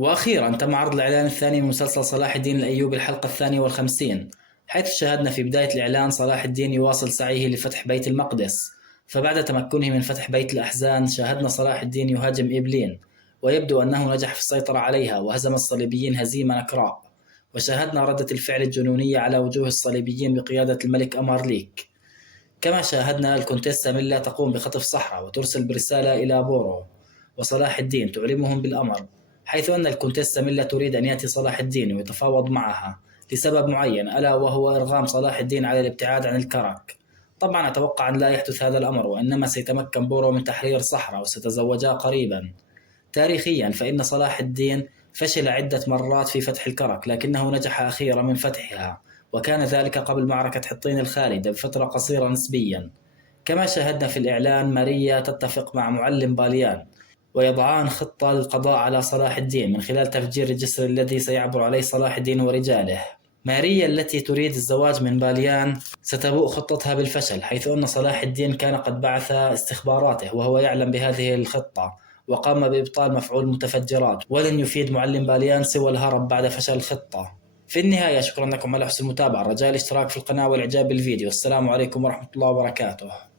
وأخيرا تم عرض الإعلان الثاني من مسلسل صلاح الدين الأيوبي الحلقة 52، حيث شاهدنا في بداية الإعلان صلاح الدين يواصل سعيه لفتح بيت المقدس. فبعد تمكنه من فتح بيت الأحزان شاهدنا صلاح الدين يهاجم إبلين، ويبدو أنه نجح في السيطرة عليها وهزم الصليبيين هزيمة نكراء. وشاهدنا ردة الفعل الجنونية على وجوه الصليبيين بقيادة الملك أمارليك. كما شاهدنا الكونتيسة ميلا تقوم بخطف صحراء وترسل برسالة إلى بورو وصلاح الدين تعلمهم بالأمر، حيث أن الكونتيسة ميلا تريد أن يأتي صلاح الدين ويتفاوض معها لسبب معين، ألا وهو إرغام صلاح الدين على الابتعاد عن الكرك. طبعا أتوقع أن لا يحدث هذا الأمر، وإنما سيتمكن بورو من تحرير صحراء وستزوجا قريبا. تاريخيا فإن صلاح الدين فشل عدة مرات في فتح الكرك، لكنه نجح أخيرا من فتحها، وكان ذلك قبل معركة حطين الخالدة بفترة قصيرة نسبيا. كما شاهدنا في الإعلان ماريا تتفق مع معلم باليان ويضعان خطة للقضاء على صلاح الدين من خلال تفجير الجسر الذي سيعبر عليه صلاح الدين ورجاله. ماريا التي تريد الزواج من باليان ستبوء خطتها بالفشل، حيث أن صلاح الدين كان قد بعث استخباراته وهو يعلم بهذه الخطة، وقام بإبطال مفعول المتفجرات، ولن يفيد معلم باليان سوى الهرب بعد فشل الخطة. في النهاية شكرا لكم على حسن المتابعة، رجاء الاشتراك في القناة والإعجاب بالفيديو. السلام عليكم ورحمة الله وبركاته.